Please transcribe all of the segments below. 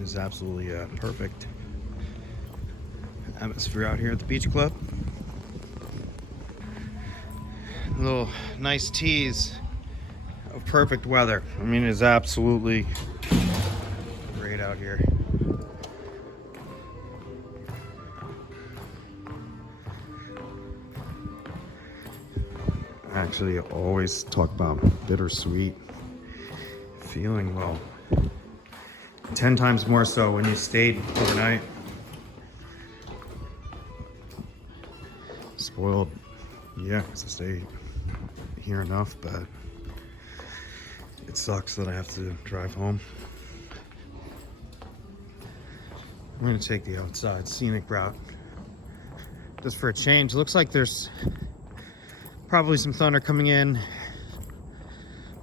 is absolutely perfect atmosphere out here at the beach club. A little nice tease of perfect weather. I mean, it's absolutely great out here. Actually, I always talk about bittersweet feeling. Well, 10 times more so when you stayed overnight. Spoiled, yeah, because I stayed here enough, but it sucks that I have to drive home. I'm gonna take the outside scenic route just for a change. Looks like there's probably some thunder coming in.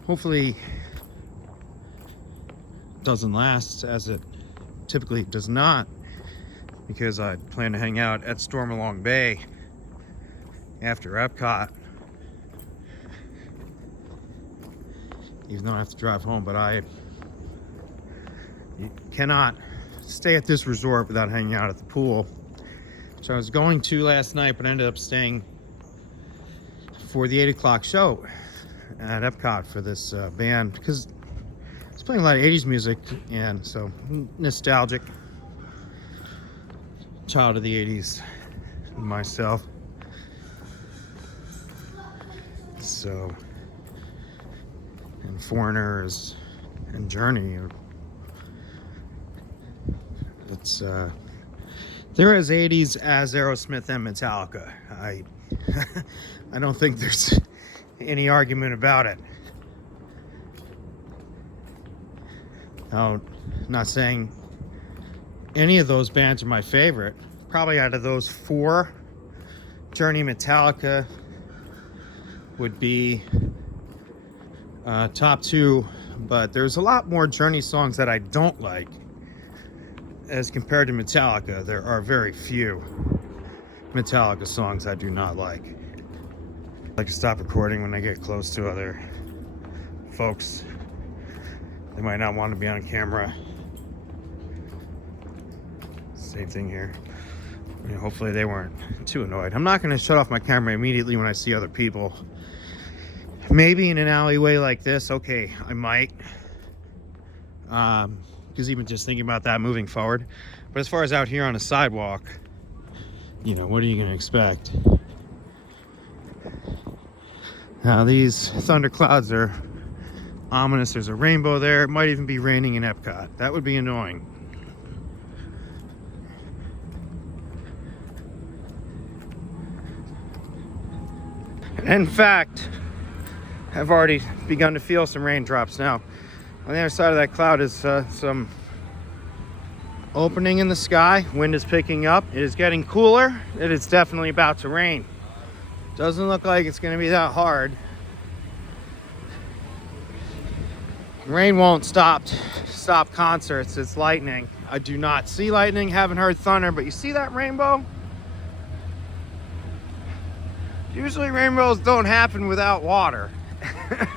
Hopefully it doesn't last, as it typically does not, because I plan to hang out at Stormalong Bay after EPCOT, even though I have to drive home. But you cannot stay at this resort without hanging out at the pool, which I was going to last night, but ended up staying for the 8 o'clock show at EPCOT for this band, because it's playing a lot of 80s music, and so nostalgic. Child of the 80s myself. So, and Foreigners and Journey, it's they're as 80s as Aerosmith and Metallica. I don't think there's any argument about it. Now, I'm not saying any of those bands are my favorite. Probably out of those four, Journey, Metallica would be top two, but there's a lot more Journey songs that I don't like as compared to Metallica. There are very few Metallica songs I do not like. I like to stop recording when I get close to other folks. They might not want to be on camera. Same thing here. I mean, hopefully they weren't too annoyed. I'm not going to shut off my camera immediately when I see other people. Maybe in an alleyway like this, okay, I might. Because even just thinking about that moving forward. But as far as out here on a sidewalk, you know, what are you going to expect? Now, these thunderclouds are ominous. There's a rainbow there. It might even be raining in EPCOT. That would be annoying. In fact, I've already begun to feel some raindrops now. On the other side of that cloud is some opening in the sky. Wind is picking up. It is getting cooler. It is definitely about to rain. Doesn't look like it's going to be that hard. Rain won't stop concerts. It's lightning. I do not see lightning, haven't heard thunder, but you see that rainbow? Usually rainbows don't happen without water.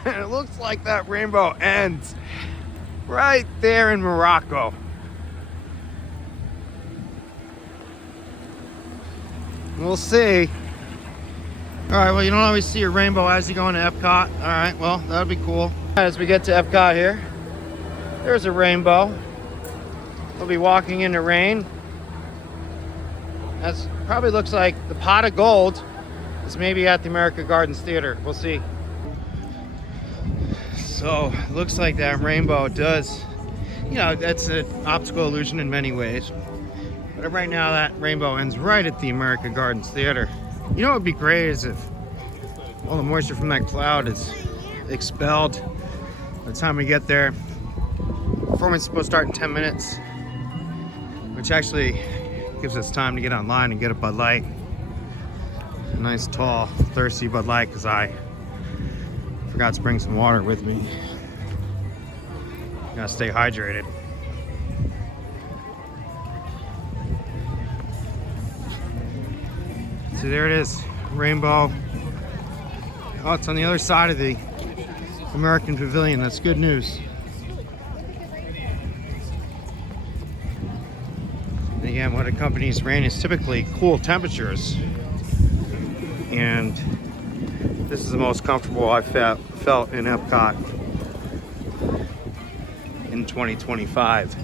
It looks like that rainbow ends right there in Morocco. We'll see. All right, well, you don't always see a rainbow as you go into EPCOT. All right, well, that'll be cool. As we get to EPCOT here, there's a rainbow. We'll be walking in the rain. That probably looks like the pot of gold is maybe at the America Gardens Theater. We'll see. So, looks like that rainbow does, you know, that's an optical illusion in many ways. But right now, that rainbow ends right at the America Gardens Theater. You know what would be great is if all the moisture from that cloud is expelled by the time we get there. Performance is supposed to start in 10 minutes, which actually gives us time to get online and get a Bud Light. A nice, tall, thirsty Bud Light, because I forgot to bring some water with me. Gotta stay hydrated. So there it is, rainbow. Oh, it's on the other side of the American Pavilion. That's good news. And again, what accompanies rain is typically cool temperatures. And this is the most comfortable I've felt in EPCOT in 2025.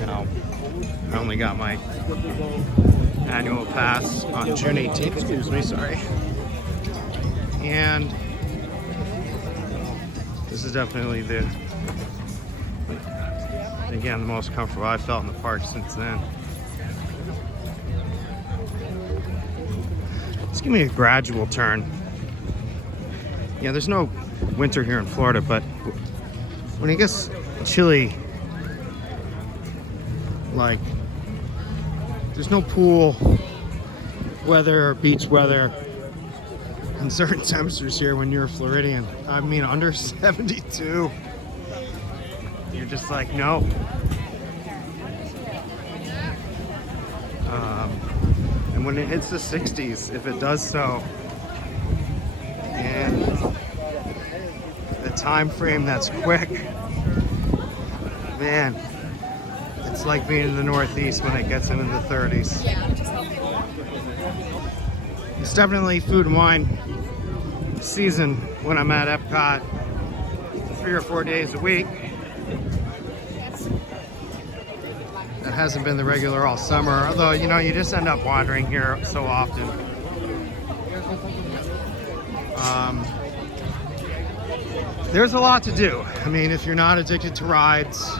Now, I only got my annual pass on June 18th, excuse me, sorry. And this is definitely again, the most comfortable I've felt in the park since then. Let's give me a gradual turn. Yeah, there's no winter here in Florida, but when it gets chilly, like, there's no pool weather or beach weather in certain temperatures here when you're a Floridian. I mean, under 72. You're just like, no. And when it hits the 60s, if it does so, and the time frame that's quick, man, it's like being in the Northeast when it gets into the 30s. It's definitely food and wine season when I'm at EPCOT 3 or 4 days a week. That hasn't been the regular all summer, although, you know, you just end up wandering here so often. There's a lot to do. I mean, if you're not addicted to rides,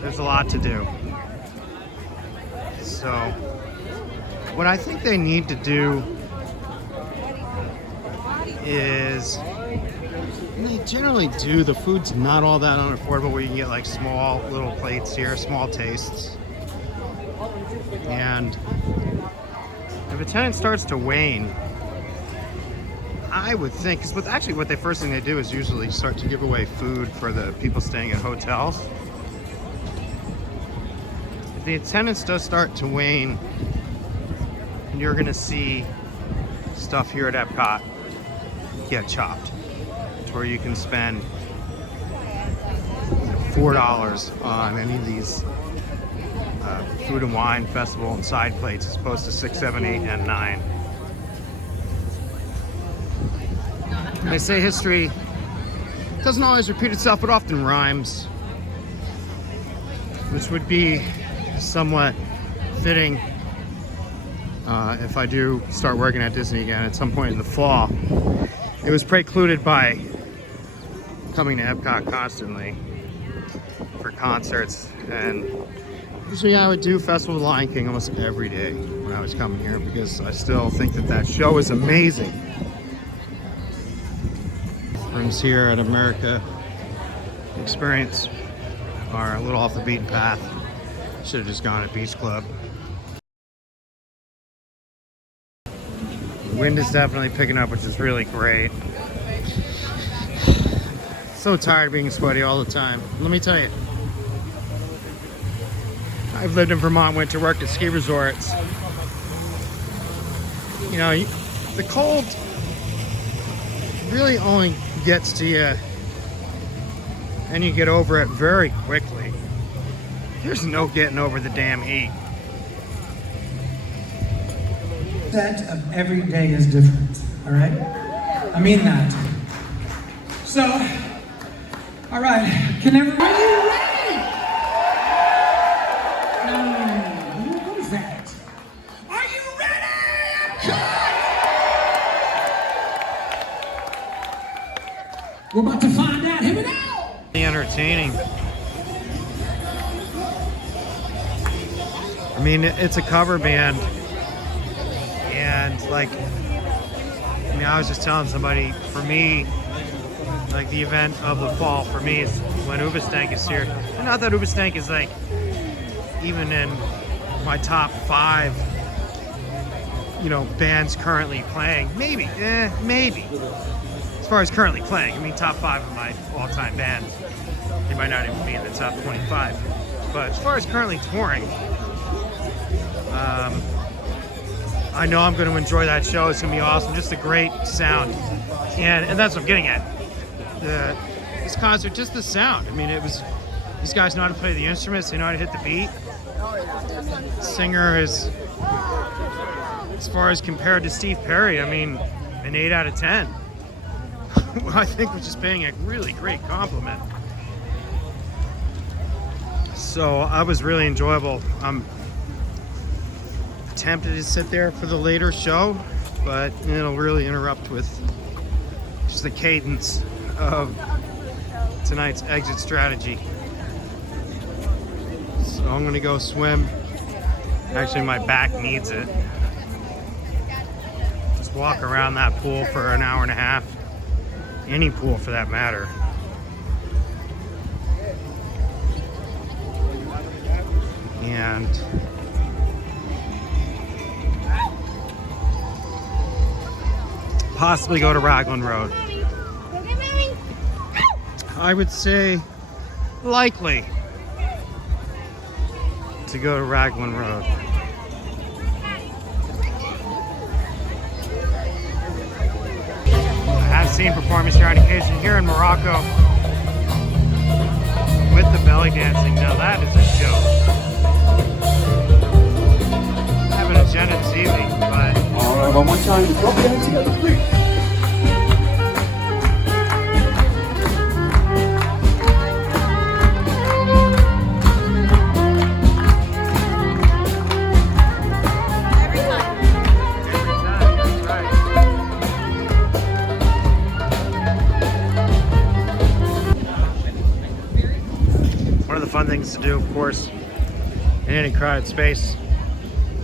there's a lot to do. So, what I think they need to do is, they generally do, the food's not all that unaffordable, where you can get like small little plates here, small tastes. And if attendance starts to wane, I would think, because what the first thing they do is usually start to give away food for the people staying at hotels. If the attendance does start to wane, you're going to see stuff here at EPCOT get chopped, to where you can spend $4 on any of these food and wine festival and side plates, as opposed to 6, 7, 8, and 9. They say history doesn't always repeat itself, but often rhymes, which would be somewhat fitting if I do start working at Disney again at some point in the fall. It was precluded by coming to EPCOT constantly for concerts, and usually I would do Festival of the Lion King almost every day when I was coming here, because I still think that show is amazing. Rooms here at America Experience are a little off the beaten path. Should have just gone at Beach Club. The wind is definitely picking up, which is really great. So tired of being sweaty all the time. Let me tell you, I've lived in Vermont, went to work at ski resorts. You know, the cold really only gets to you and you get over it very quickly. There's no getting over the damn heat. Set of every day is different, all right? I mean that. So, all right, can everybody, are you ready? What is that? Are you ready? We're about to find out. Here we go. Entertaining. I mean, it's a cover band, and like, I mean, I was just telling somebody, for me, like, the event of the fall for me is when Ubestank is here. And not that Ubestank is like even in my top 5, you know, bands currently playing. Maybe. As far as currently playing, I mean, top 5 of my all-time bands. They might not even be in the top 25. But as far as currently touring, I know I'm going to enjoy that show. It's going to be awesome. Just a great sound. And that's what I'm getting at. This concert, just the sound. I mean, these guys know how to play the instruments. They know how to hit the beat. Singer is, as far as compared to Steve Perry, I mean, an 8 out of 10. I think we're just paying a really great compliment. So I was really enjoyable. I'm tempted to sit there for the later show, but it'll really interrupt with just the cadence of tonight's exit strategy. So I'm gonna go swim. Actually, my back needs it. Just walk around that pool for an hour and a half. Any pool for that matter. And possibly go to Raglan Road. I would say likely to go to Raglan Road. I have seen performance here on occasion here in Morocco with the belly dancing. Now that is a joke. I have an agenda this evening, but Alright, one more time. Drop your hands together, please. fun things to do, of course, in any crowded space.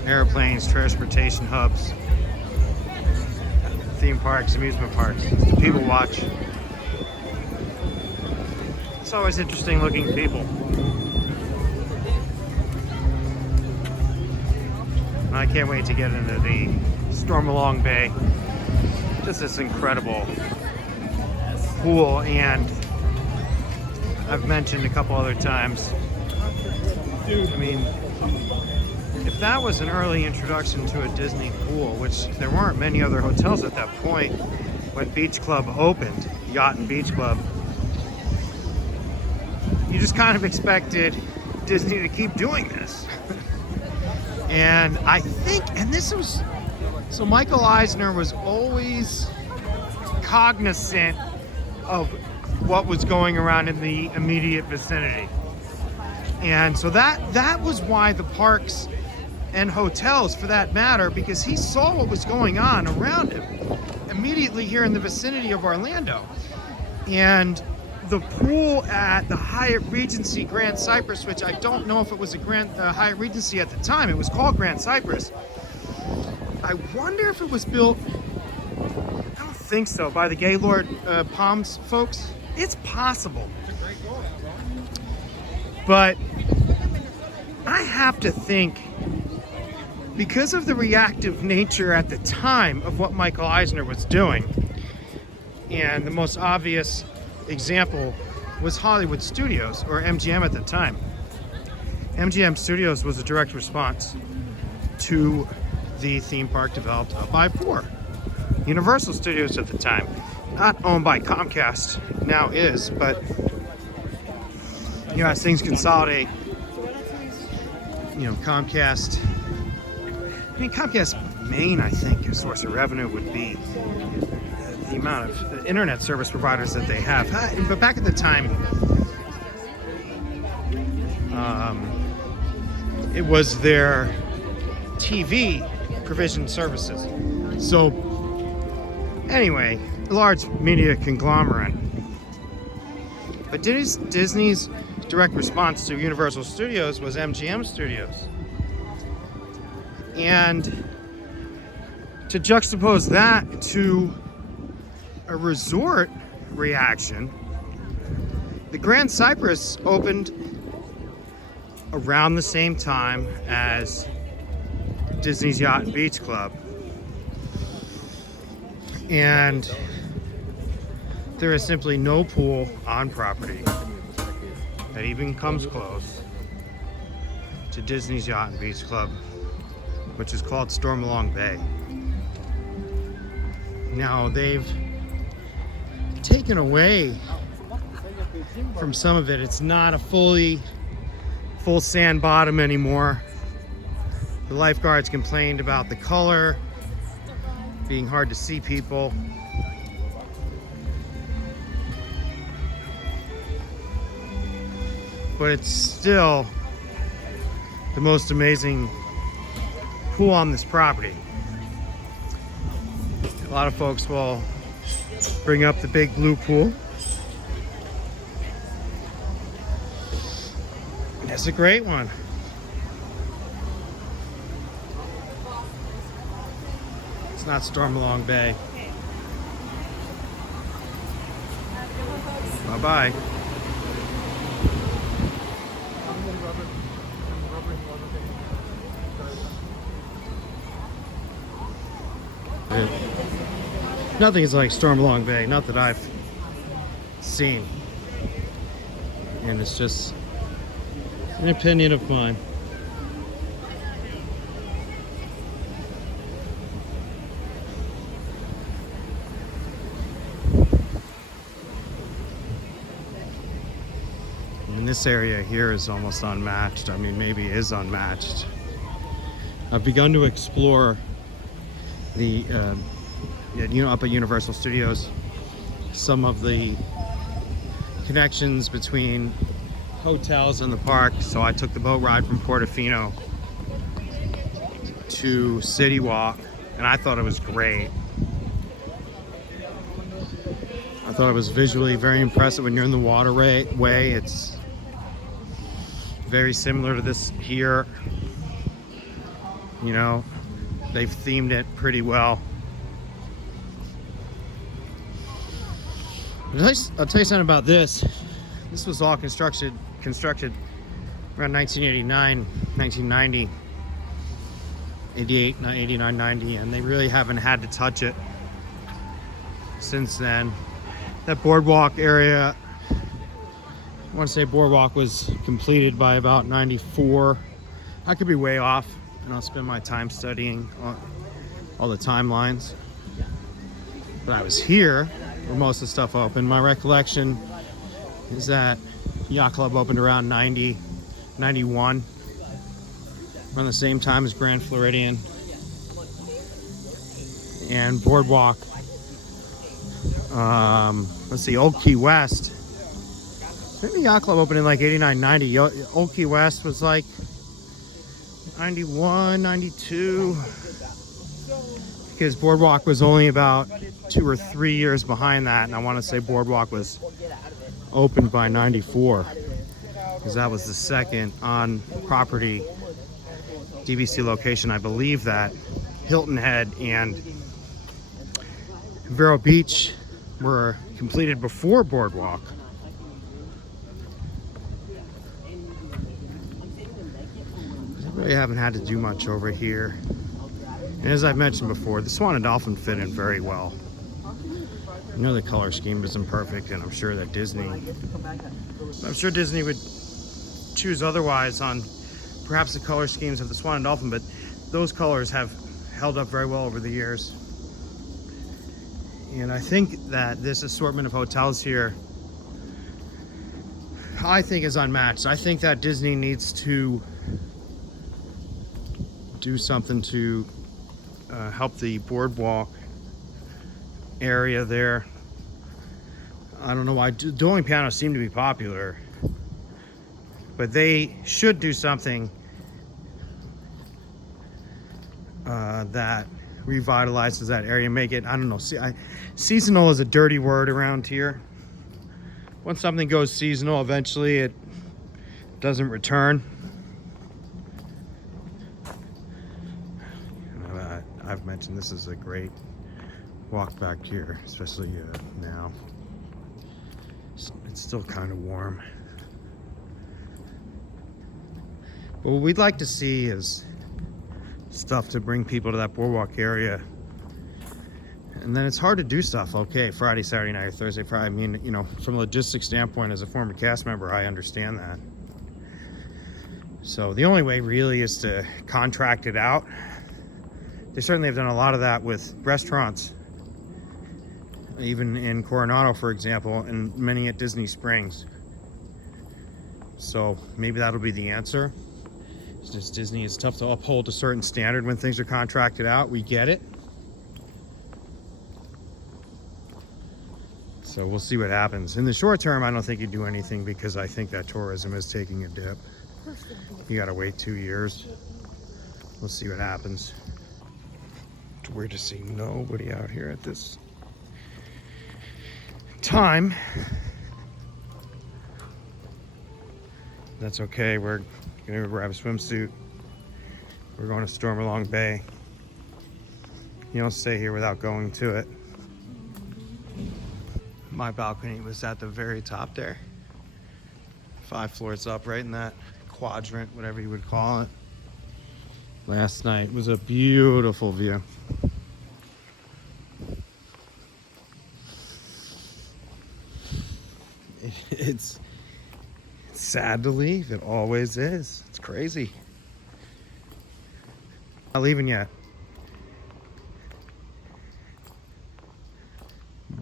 Airplanes, transportation hubs, theme parks, amusement parks, to people watch. It's always interesting looking people. And I can't wait to get into the Stormalong Bay. Just this incredible pool, and I've mentioned a couple other times, I mean, if that was an early introduction to a Disney pool, which there weren't many other hotels at that point when Beach Club opened, Yacht and Beach Club, you just kind of expected Disney to keep doing this. And I think, and this was, so Michael Eisner was always cognizant of what was going around in the immediate vicinity. And so that was why the parks and hotels, for that matter, because he saw what was going on around him immediately here in the vicinity of Orlando. And the pool at the Hyatt Regency Grand Cypress, which I don't know if it was a Hyatt Regency at the time, it was called Grand Cypress. I wonder if it was built, I don't think so, by the Gaylord Palms folks. It's possible. But I have to think, because of the reactive nature at the time of what Michael Eisner was doing, and the most obvious example was Hollywood Studios, or MGM at the time. MGM Studios was a direct response to the theme park developed by Universal Studios at the time. Not owned by Comcast, now is, but you know, as things consolidate, you know, Comcast, I mean, Comcast's main, I think, source of revenue would be the amount of internet service providers that they have. But back at the time, it was their TV provision services. So anyway, a large media conglomerate. But Disney's direct response to Universal Studios was MGM Studios. And to juxtapose that to a resort reaction, the Grand Cypress opened around the same time as Disney's Yacht and Beach Club. And there is simply no pool on property that even comes close to Disney's Yacht and Beach Club, which is called Stormalong Bay. Now, they've taken away from some of it. It's not a fully full sand bottom anymore. The lifeguards complained about the color being hard to see people. But it's still the most amazing pool on this property. A lot of folks will bring up the big blue pool. It's a great one. It's not Stormalong Bay. Bye-bye. Nothing is like Stormalong Bay, not that I've seen. And it's just an opinion of mine. And this area here is almost unmatched. I mean, maybe is unmatched. I've begun to explore the up at Universal Studios, some of the connections between hotels and the park. So I took the boat ride from Portofino to City Walk, and I thought it was great. I thought it was visually very impressive. When you're in the waterway, it's very similar to this here. You know, they've themed it pretty well. I'll tell you something about this. This was all constructed around 1989, 1990, 88, 89, 90, and they really haven't had to touch it since then. That boardwalk area, I want to say boardwalk was completed by about 94. I could be way off, and I'll spend my time studying all the timelines. But I was here where most of the stuff opened. My recollection is that Yacht Club opened around 90, 91, around the same time as Grand Floridian. And Boardwalk, let's see, Old Key West. Maybe Yacht Club opened in like 89, 90. Old Key West was like 91, 92. Because Boardwalk was only about 2 or 3 years behind that, and I want to say Boardwalk was opened by 94, because that was the second on property DVC location. I believe that Hilton Head and Vero Beach were completed before Boardwalk. I really haven't had to do much over here. And as I've mentioned before, the Swan and Dolphin fit in very well. I know the color scheme isn't perfect, and I'm sure that Disney would choose otherwise on perhaps the color schemes of the Swan and Dolphin, but those colors have held up very well over the years. And I think that this assortment of hotels here, I think, is unmatched. I think that Disney needs to do something to help the boardwalk area there. I don't know why dueling pianos seem to be popular, but they should do something that revitalizes that area, make it, I don't know, seasonal is a dirty word around here. Once something goes seasonal, eventually it doesn't return. I've mentioned this is a great walk back here, especially now. It's still kind of warm. But what we'd like to see is stuff to bring people to that boardwalk area. And then it's hard to do stuff, okay, Friday, Saturday night, or Thursday, Friday. I mean, you know, from a logistics standpoint, as a former cast member, I understand that. So the only way really is to contract it out. They certainly have done a lot of that with restaurants, even in Coronado, for example, and many at Disney Springs. So maybe that'll be the answer. It's just Disney, it's tough to uphold a certain standard when things are contracted out. We get it. So we'll see what happens. In the short term, I don't think you do anything because I think that tourism is taking a dip. You gotta wait 2 years. We'll see what happens. We're just seeing nobody out here at this time. That's okay. We're gonna grab a swimsuit. We're going to Stormalong Bay. You don't stay here without going to it. My balcony was at the very top there. 5 floors up, right in that quadrant, whatever you would call it. Last night was a beautiful view. It's sad to leave. It always is. It's crazy. Not leaving yet.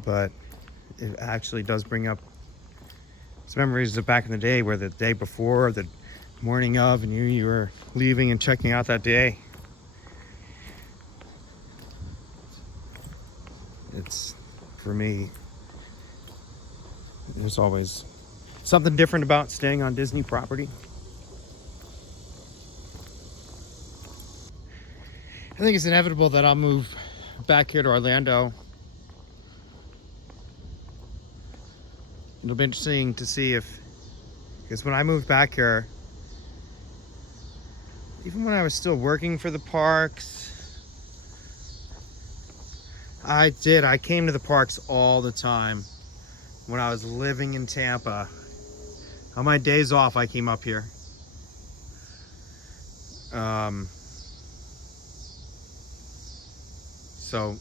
But it actually does bring up some memories of back in the day where the day before, the morning of, and you were leaving and checking out that day. It's, for me, there's always something different about staying on Disney property. I think it's inevitable that I'll move back here to Orlando. It'll be interesting to see because when I moved back here, even when I was still working for the parks, I came to the parks all the time. When I was living in Tampa, on my days off, I came up here. So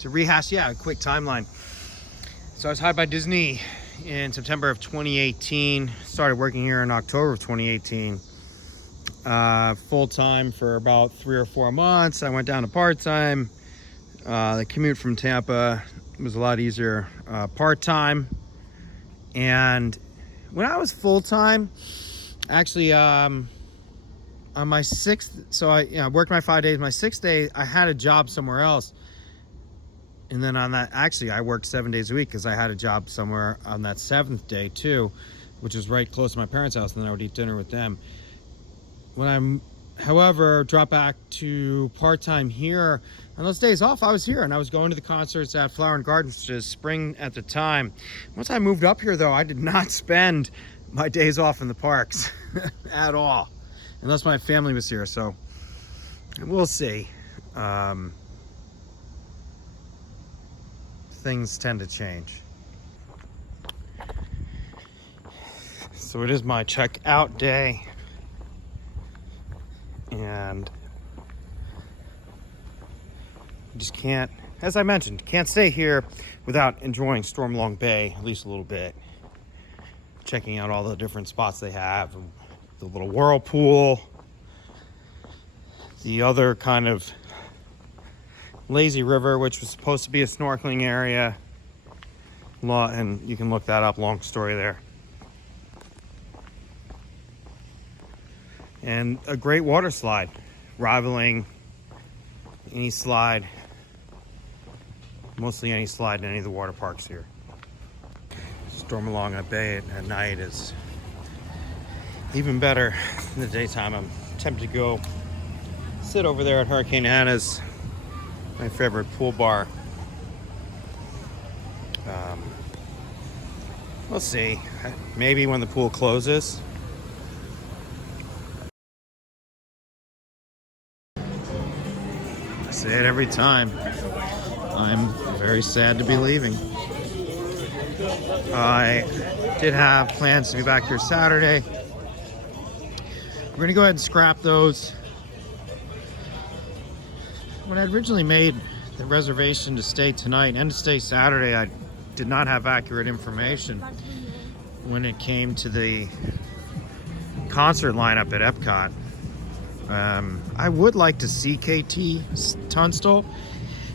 to rehash, a quick timeline. So I was hired by Disney in September of 2018. Started working here in October of 2018. Full-time for about 3 or 4 months. I went down to part-time. The commute from Tampa was a lot easier part-time. And when I was full-time, actually on my 6th, so I worked my 5 days. My 6th day, I had a job somewhere else. And then on that, actually, I worked 7 days a week because I had a job somewhere on that 7th day too, which was right close to my parents' house, and then I would eat dinner with them. When however, dropped back to part-time here, on those days off, I was here, and I was going to the concerts at Flower and Gardens, which is spring at the time. Once I moved up here, though, I did not spend my days off in the parks at all, unless my family was here, so we'll see. Things tend to change. So it is my check-out day, and I just can't, as I mentioned, can't stay here without enjoying Stormalong Bay at least a little bit. Checking out all the different spots they have, the little whirlpool, the other kind of lazy river, which was supposed to be a snorkeling area. And you can look that up, long story there. And a great water slide, rivaling any slide, mostly any slide in any of the water parks here. Stormalong Bay at night is even better in the daytime. I'm tempted to go sit over there at Hurricane Hannah's, my favorite pool bar. We'll see. Maybe when the pool closes. I say it every time. I'm very sad to be leaving. I did have plans to be back here Saturday. We're gonna go ahead and scrap those. When I originally made the reservation to stay tonight and to stay Saturday, I did not have accurate information when it came to the concert lineup at EPCOT. I would like to see KT Tunstall.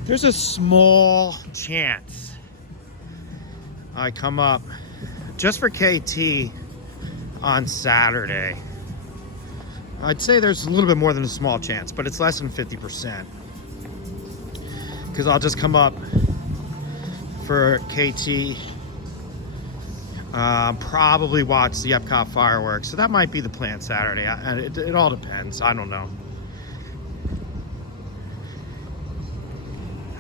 There's a small chance I come up just for KT. on Saturday. I'd say there's a little bit more than a small chance, but it's less than 50%. Because I'll just come up for KT, probably watch the EPCOT fireworks. So that might be the plan Saturday. It all depends. I don't know.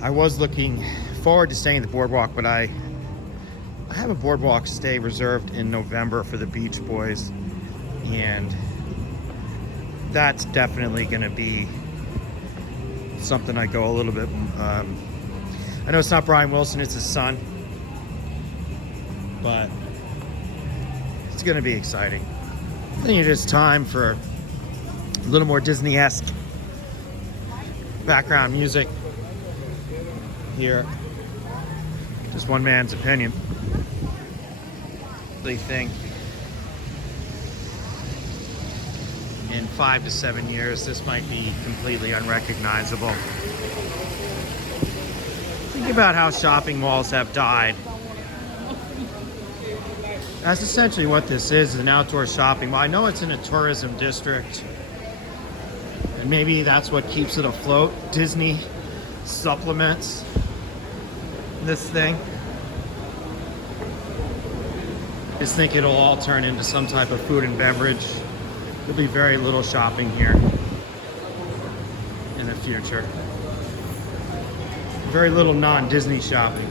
I was looking forward to staying at the boardwalk, but I have a boardwalk stay reserved in November for the Beach Boys, and that's definitely going to be something I go a little bit. I know it's not Brian Wilson, it's his son, but it's going to be exciting. I think it is time for a little more Disney-esque background music here. Just one man's opinion. They think in 5 to 7 years this might be completely unrecognizable. Think about how shopping malls have died. That's essentially what this is, an outdoor shopping mall. I know it's in a tourism district, and maybe that's what keeps it afloat. Disney supplements this thing. I just think it'll all turn into some type of food and beverage. There'll be very little shopping here in the future. Very little non-Disney shopping.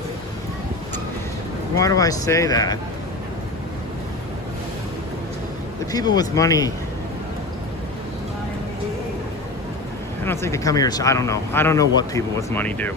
Why do I say that? The people with money, I don't think they come here. I don't know. I don't know what people with money do.